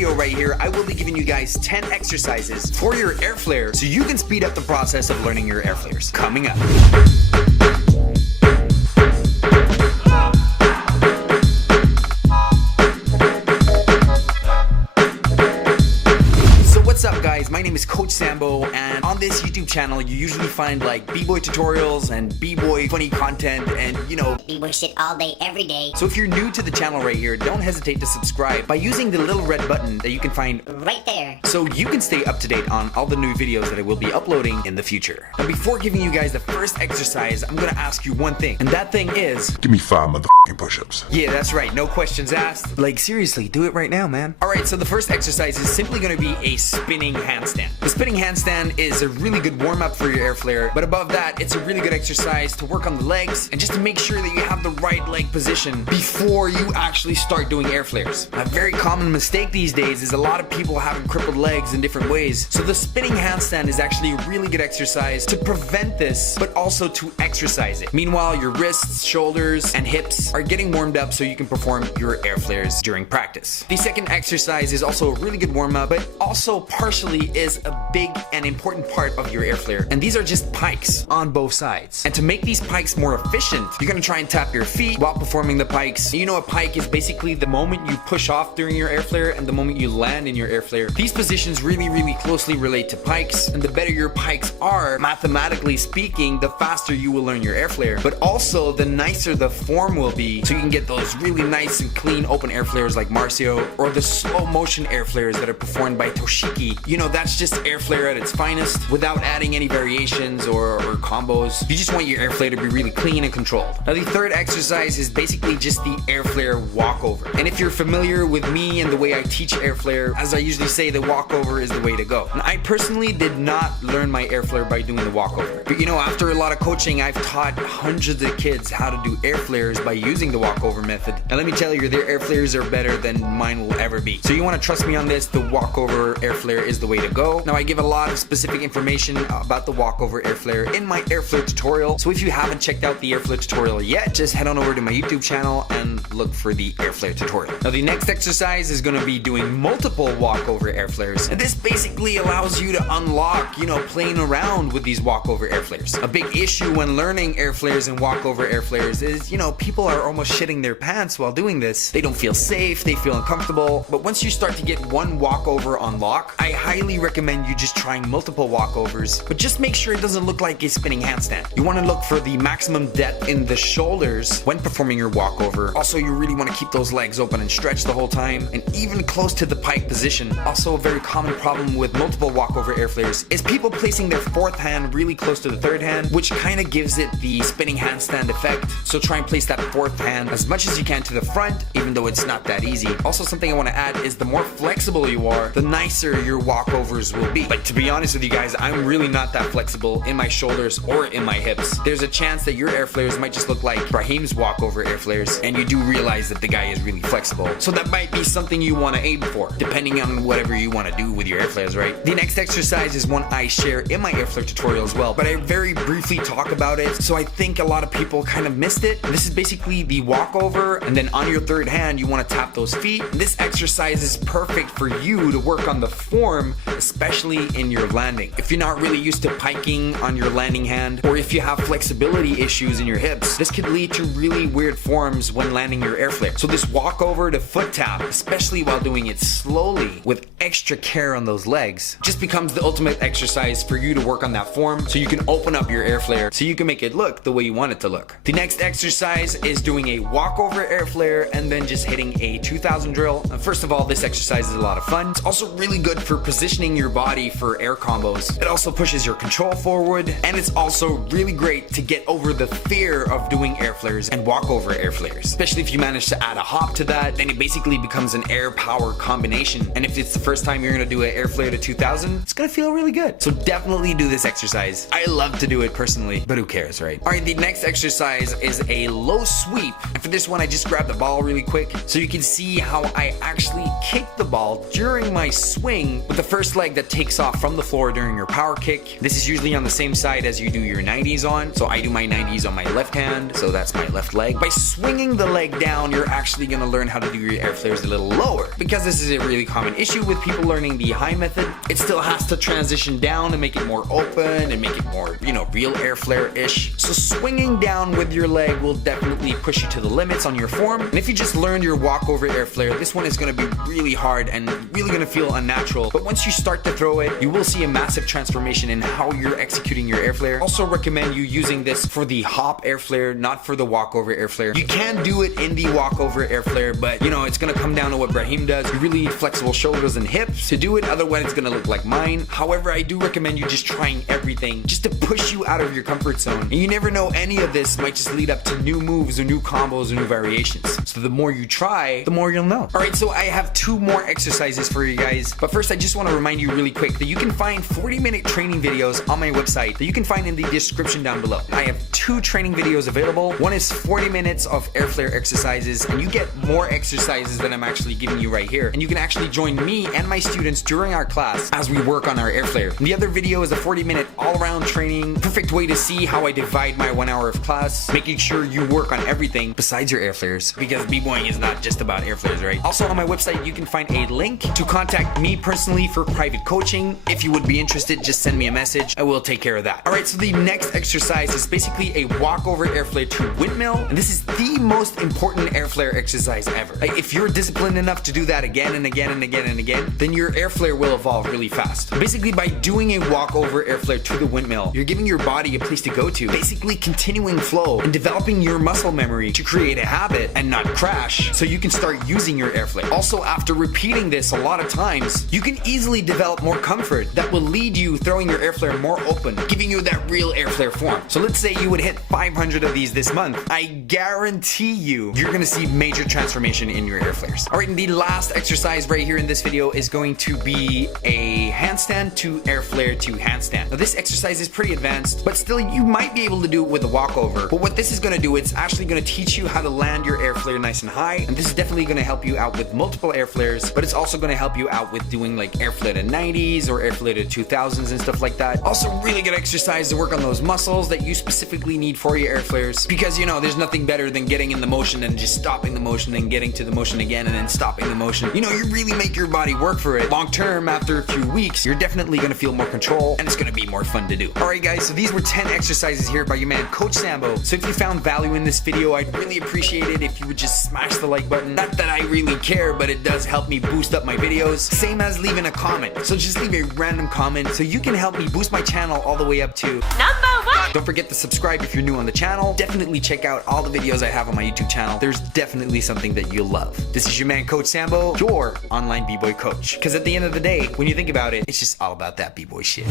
video right here, I will be giving you guys 10 exercises for your Airflare so you can speed up the process of learning your Airflares. Coming up. What's up guys, my name is Coach Sambo, and on this YouTube channel you usually find like b-boy tutorials and b-boy funny content and b-boy shit all day every day. So if you're new to the channel right here, don't hesitate to subscribe by using the little red button that you can find right there, so you can stay up to date on all the new videos that I will be uploading in the future. Now before giving you guys the first exercise, I'm gonna ask you one thing, and that thing is, give me 5 motherfucking push-ups. Yeah, that's right, no questions asked. Like seriously, do it right now, man. Alright, so the first exercise is simply gonna be a spinning handstand. The spinning handstand is a really good warm-up for your Airflare, but above that, it's a really good exercise to work on the legs and just to make sure that you have the right leg position before you actually start doing Airflares. A very common mistake these days is a lot of people having crippled legs in different ways, so the spinning handstand is actually a really good exercise to prevent this, but also to exercise it. Meanwhile, your wrists, shoulders, and hips are getting warmed up so you can perform your Airflares during practice. The second exercise is also a really good warm-up, but also partially is a big and important part of your Airflare, and these are just pikes on both sides. And to make these pikes more efficient, you're gonna try and tap your feet while performing the pikes. You know, a pike is basically the moment you push off during your Airflare and the moment you land in your Airflare. These positions really closely relate to pikes, and the better your pikes are, mathematically speaking, the faster you will learn your Airflare, but also the nicer the form will be, so you can get those really nice and clean open Airflares like Marcio, or the slow motion Airflares that are performed by Toshiki. You know, that's just Airflare at its finest, without adding any variations or combos. You just want your Airflare to be really clean and controlled. Now the third exercise is basically just the Airflare walkover. And if you're familiar with me and the way I teach Airflare, as I usually say, the walkover is the way to go. And I personally did not learn my Airflare by doing the walkover. But after a lot of coaching, I've taught hundreds of kids how to do Airflares by using the walkover method. And let me tell you, their Airflares are better than mine will ever be. So you want to trust me on this, the walkover Airflare is the way to go. Now I give a lot of specific information about the walkover Airflare in my Airflare tutorial, so if you haven't checked out the Airflare tutorial yet, just head on over to my YouTube channel and look for the Airflare tutorial. Now the next exercise is going to be doing multiple walkover Airflares, and this basically allows you to unlock, playing around with these walkover Airflares. A big issue when learning Airflares and walkover Airflares is, people are almost shitting their pants while doing this. They don't feel safe, they feel uncomfortable, but once you start to get one walkover on lock, I highly recommend you just trying multiple walkovers, but just make sure it doesn't look like a spinning handstand. You want to look for the maximum depth in the shoulders when performing your walkover. Also, you really want to keep those legs open and stretched the whole time, and even close to the pike position. Also, a very common problem with multiple walkover Airflares is people placing their fourth hand really close to the third hand, which kind of gives it the spinning handstand effect. So try and place that fourth hand as much as you can to the front, even though it's not that easy. Also, something I want to add is the more flexible you are, the nicer your walkovers will be. Like, to be honest with you guys, I'm really not that flexible in my shoulders or in my hips. There's a chance that your Airflares might just look like Brahim's walkover Airflares, and you do realize that the guy is really flexible. So that might be something you want to aim for, depending on whatever you want to do with your Airflares, right? The next exercise is one I share in my Airflare tutorial as well, but I very briefly talk about it, so I think a lot of people kind of missed it. This is basically the walkover, and then on your third hand, you want to tap those feet. And this exercise is perfect for you to work on the form, especially in your landing. If you're not really used to piking on your landing hand, or if you have flexibility issues in your hips, this could lead to really weird forms when landing your Airflare. So this walkover to foot tap, especially while doing it slowly with extra care on those legs, just becomes the ultimate exercise for you to work on that form so you can open up your Airflare so you can make it look the way you want it to look. The next exercise is doing a walkover Airflare and then just hitting a 2000 drill. First of all, this exercise is a lot of fun. It's also really good for positioning your body for air combos. It also pushes your control forward, and it's also really great to get over the fear of doing Airflares and walkover Airflares. Especially if you manage to add a hop to that, then it basically becomes an air power combination. And if it's the first time you're gonna do an Airflare to 2000, it's gonna feel really good. So definitely do this exercise. I love to do it personally, but who cares, right? All right, the next exercise is a low sweep. And for this one, I just grabbed the ball really quick so you can see how I actually kick the ball during my swing with the first leg that takes off from the floor during your power kick. This is usually on the same side as you do your 90s on. So I do my 90s on my left hand, so that's my left leg. By swinging the leg down, you're actually gonna learn how to do your air flares a little lower. Because this is a really common issue with people learning the high method, it still has to transition down and make it more open and make it more, real air flare-ish. So swinging down with your leg will definitely push you to the limits on your form. And if you just learned your walkover air flare, this one is gonna be really hard and really gonna feel unnatural. But once you start to throw it, you will see a massive transformation in how you're executing your air flare. Also recommend you using this for the hop air flare, not for the walkover air flare. You can do it in the walkover air flare, but it's gonna come down to what Brahim does. You really need flexible shoulders and hips to do it, otherwise it's gonna look like mine. However, I do recommend you just trying everything just to push you out of your comfort zone. And you never know, any of this might just lead up to new moves or new combos or new variations. So the more you try, the more you'll know. Alright, so I have 2 more exercises for you guys. But first, I just want to remind you really quick that you can find 40-minute training videos on my website that you can find in the description down below. I have 2 training videos available. One is 40 minutes of air flare exercises, and you get more exercises than I'm actually giving you right here. And you can actually join me and my students during our class as we work on our air flare. And the other video is a 40-minute all-around training, perfect way to see how I divide my 1 hour of class, making sure you work on everything besides your air flares, because b-boying is not just about air flares, right? Also on my website, you can find a link to contact me personally for private coaching. If you would be interested, just send me a message. I will take care of that. Alright, so the next exercise is basically a walkover air flare to windmill, and this is the most important air flare exercise ever. Like, if you're disciplined enough to do that again and again and again and again, then your air flare will evolve really fast. Basically, by doing a walkover air flare to the windmill, you're giving your body a place to go to, basically continuing flow and developing your muscle memory to create a habit and not crash, so you can start using your air flare. Also, after repeating this a lot of times, you can easily develop more comfort that will lead you throwing your air flare more open, giving you that real air flare form. So let's say you would hit 500 of these this month. I guarantee you're gonna see major transformation in your air flares. Alright, and the last exercise right here in this video is going to be a handstand to air flare to handstand. Now this exercise is pretty advanced, but still you might be able to do it with a walkover. But what this is gonna do, it's actually gonna teach you how to land your air flare nice and high, and this is definitely gonna help you out with multiple air flares, but it's also gonna help you out with doing like air flare to 90s or air flare to 2000s and stuff like that. Also really good exercise to work on those muscles that you specifically need for your air flares, because there's nothing better than getting in the motion and just stopping the motion and getting to the motion again and then stopping the motion. You really make your body work for it. Long term, after a few weeks, you're definitely gonna feel more control and it's gonna be more fun to do. Alright guys, so these were 10 exercises here by your man Coach Sambo. So if you found value in this video, I'd really appreciate it if you would just smash the like button. Not that I really care, but it does help me boost up my videos. Same as leaving a comment. So just leave a random comment so you can help me boost my channel all the way up to #1. Don't forget to subscribe if you're new on the channel. Definitely check out all the videos I have on my YouTube channel. There's definitely something that you'll love. This is your man Coach Sambo, your online b-boy coach. Because at the end of the day, when you think about it, it's just all about that b-boy shit.